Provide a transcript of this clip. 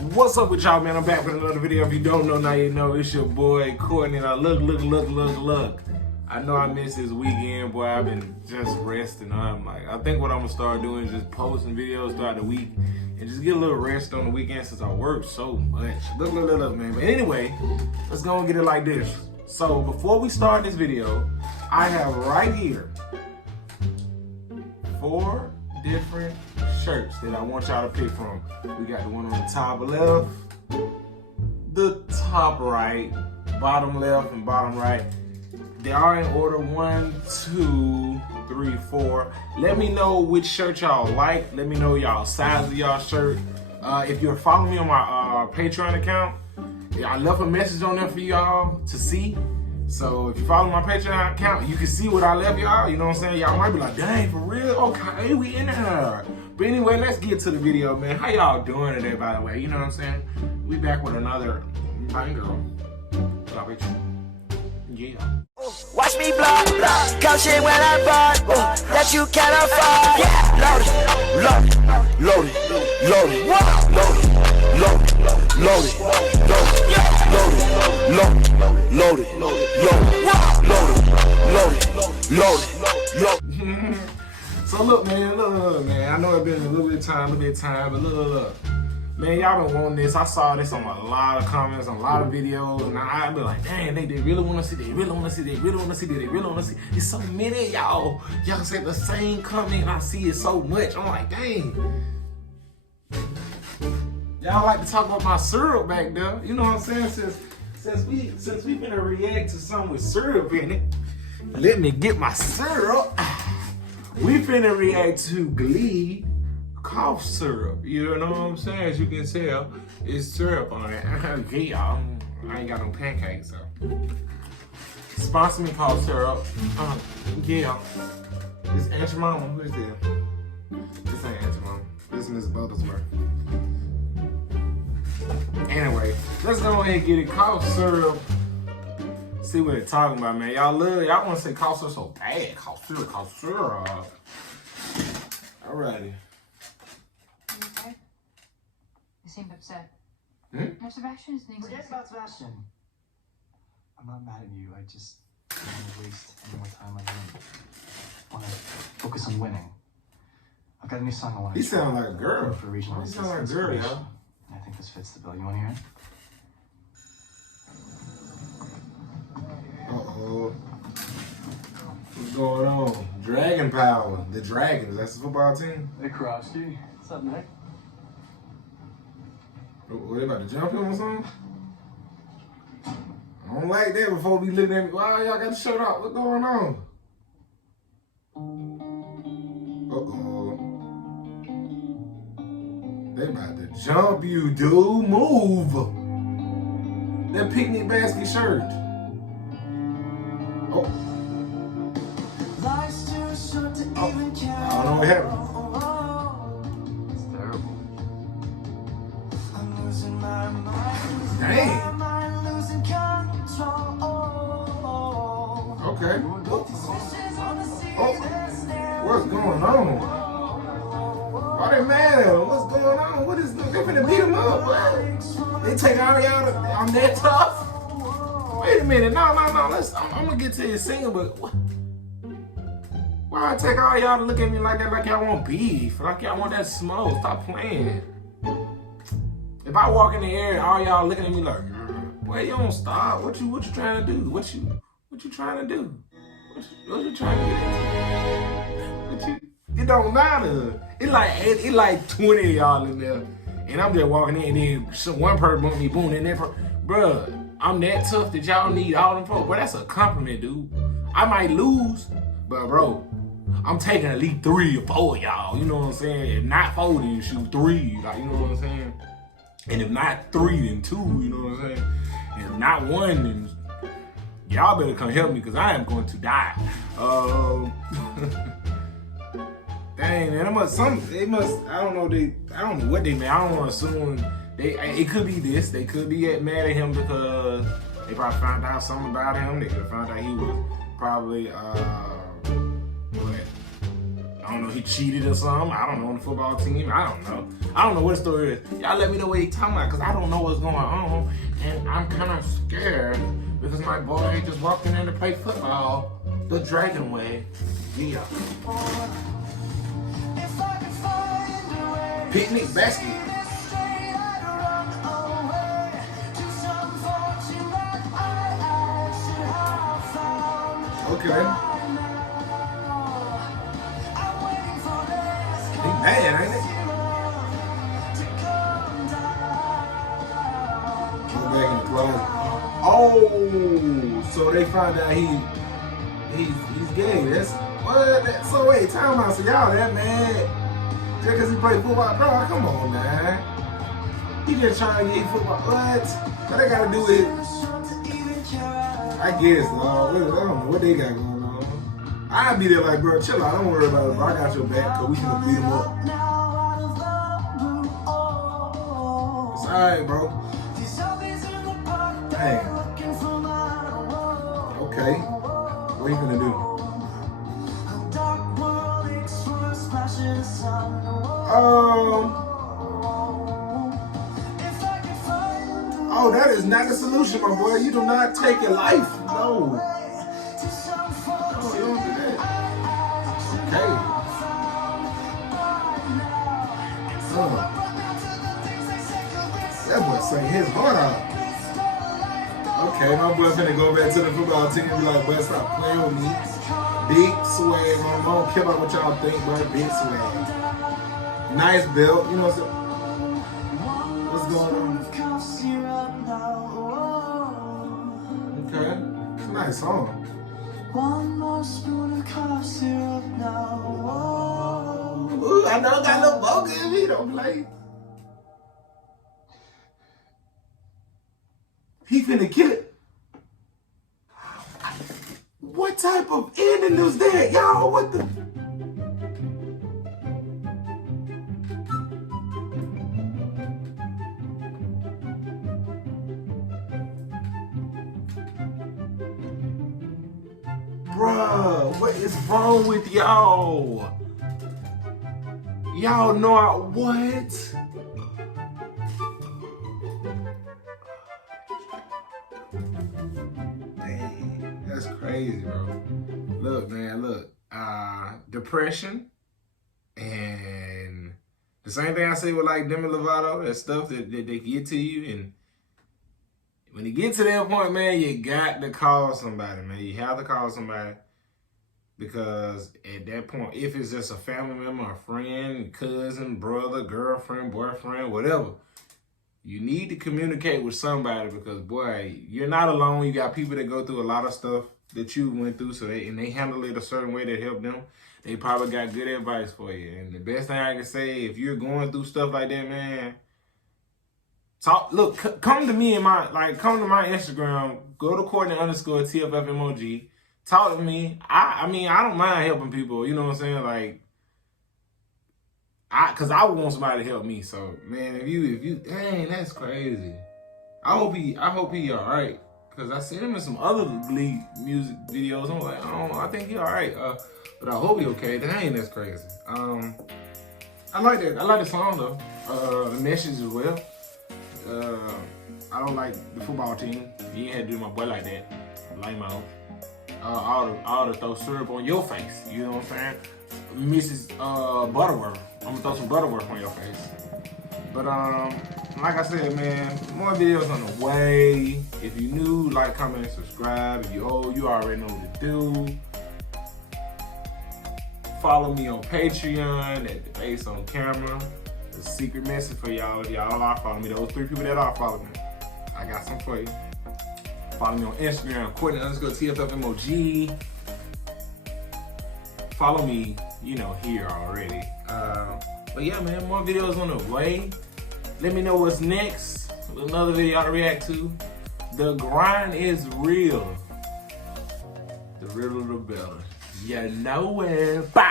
What's up with y'all, man? I'm back with another video. If you don't know, now you know. It's your boy Courtney. Now look. I know I missed this weekend, boy. I've been just resting. I think what I'm gonna start doing is just posting videos throughout the week and just get a little rest on the weekend since I work so much. Look, man. But anyway, let's go and get it like this. So before we start this video, I have right here 4 different shirts that I want y'all to pick from. We got the one on the top left, the top right, bottom left, and bottom right. They are in order 1, 2, 3, 4. Let me know which shirt y'all like. Let me know y'all size of y'all shirt. If you're following me on my Patreon account, I left a message on there for y'all to see. So if you follow my Patreon account, you can see what I left y'all. You know what I'm saying? Y'all might be like, dang, for real? Okay, we in there. But anyway, let's get to the video, man. How y'all doing today, by the way? You know what I'm saying? We back with another banger. Yeah. Watch me blow, come shit when I bought that you can't afford. Loaded. So look, man. I know it's been a little bit of time, but look. Man, y'all been wanting this. I saw this on a lot of comments, on a lot of videos, and I've been like, dang, they really want to see, they really want to see. It's so many of y'all. Y'all say the same comment, and I see it so much. I'm like, dang. Y'all like to talk about my syrup back there. You know what I'm saying? Since we finna react to something with syrup in it, let me get my syrup. We finna react to Glee cough syrup. You know what I'm saying? As you can tell, it's syrup on it. Yeah, I ain't got no pancakes, so. Sponsor me cough syrup. Yeah. It's Aunt your mama. Who is this? This ain't Aunt your mama. This is Miss Buttersworth. Anyway, let's go ahead and get it. Cough syrup. See what they're talking about, man. Y'all want to say cough syrup so bad. Cough syrup. Alrighty. Okay. You seem upset. Hmm? Sebastian is thinking. Forget about Sebastian. I'm not mad at you. I just don't want to waste any more time on him. I want to focus on winning. I've got a new song I want to. He sounds like a girl. For regional. He sounds like a girl, y'all. I think this fits the bill. You want to hear it? Uh-oh. What's going on? Dragon Power. The Dragons. That's the football team. Hey, Karofsky. What's up, Nick? What, they about to jump him or something? I don't like that before we looking at me. Why y'all got the shirt out? What's going on? Uh-oh. They about to jump you, dude. Move. That picnic basket shirt. Oh. I don't know what happened. It's terrible. Dang. Okay. Oh. What's going on? Why they mad at him? What's going on? What is they finna beat him up? What? They take all y'all. I'm that tough. Wait a minute. No. I'm gonna get to his singing, but what? Why I take all y'all to look at me like that, like y'all want beef, like y'all want that smoke? Stop playing. If I walk in the air and all y'all looking at me like, boy, you don't stop. What you trying to do? What you trying to do? What you trying to get into? It don't matter. It like 20 of y'all in there, and I'm just walking in, and then one person bump me, boom, and then, bruh, I'm that tough that y'all need all them folks. Well, that's a compliment, dude. I might lose, but bro, I'm taking at least 3 or 4 of y'all. You know what I'm saying? If not 4, then shoot 3. Like, you know what I'm saying? And if not 3, then 2. You know what I'm saying? And if not 1, then y'all better come help me because I am going to die. Dang, man, I don't know what they made. I don't want to assume it could be this. They could be mad at him because they probably found out something about him. They could have found out he was probably I don't know, he cheated or something. I don't know, on the football team. I don't know. I don't know what the story is. Y'all let me know what he talking about, because I don't know what's going on. And I'm kind of scared because my boy just walked in there to play football the Dragon way. Yeah. Picnic basket. Okay. He mad, ain't he? Go back in the closet. Oh, so they find out he's gay. That's what. So wait, time out. So y'all that mad just because he played football, bro? Come on, man. He just trying to get football. What? What they gotta do with? I guess, I don't know what they got going on. I'd be there like, bro, chill out. Don't worry about it, bro. I got your back, because we can beat him up. It's alright, bro. Dang. Okay. What are you gonna do? Oh, that is not the solution, my boy. You do not take your life. No. No, you don't do that. Okay. That boy sang his heart out. Okay, my boy finna go back to the football team and be like, boy, stop playing with me. Big swag, man. I don't care about what y'all think, boy. Big swag. Nice belt. You know what I'm saying? What's going on? Okay. It's a nice song. One more spoon of cough syrup now. Ooh, I know I got a little vocal in me, don't play. He finna kill it. What type of ending is that, y'all? What the? Bruh, what is wrong with y'all? Y'all know what? Dang, that's crazy, bro. Look, man, look. Depression and the same thing I say with like Demi Lovato, that stuff that they get to you, and when you get to that point, man, you got to call somebody, man. You have to call somebody, because at that point, if it's just a family member, a friend, cousin, brother, girlfriend, boyfriend, whatever, you need to communicate with somebody, because, boy, you're not alone. You got people that go through a lot of stuff that you went through, so they handle it a certain way that helped them. They probably got good advice for you. And the best thing I can say, if you're going through stuff like that, man, come to me and come to my Instagram, go to Courtney_TFFMOG, talk to me. I mean, I don't mind helping people, you know what I'm saying? Like, cause I want somebody to help me. So, man, if you, dang, that's crazy. I hope he all right. Cause I seen him in some other Glee music videos. I'm like, I think he all right. But I hope he okay. Dang, that's crazy. I like that. I like the song though. The message as well. I don't like the football team. You ain't had to do my boy like that. Lame out. All to throw syrup on your face. You know what I'm saying? Mrs. Butterworth. I'm gonna throw some Butterworth on your face. But like I said, man, more videos on the way. If you new, like, comment, and subscribe. If you old, you already know what to do. Follow me on Patreon at The Face on Camera. A secret message for y'all. If y'all are following me, those 3 people that are following me, I got something for you. Follow me on Instagram, Courtney_TFFMOG. Follow me, here already. But yeah, man, more videos on the way. Let me know what's next. Another video to react to. The grind is real. The realer the better. You know it. Bye.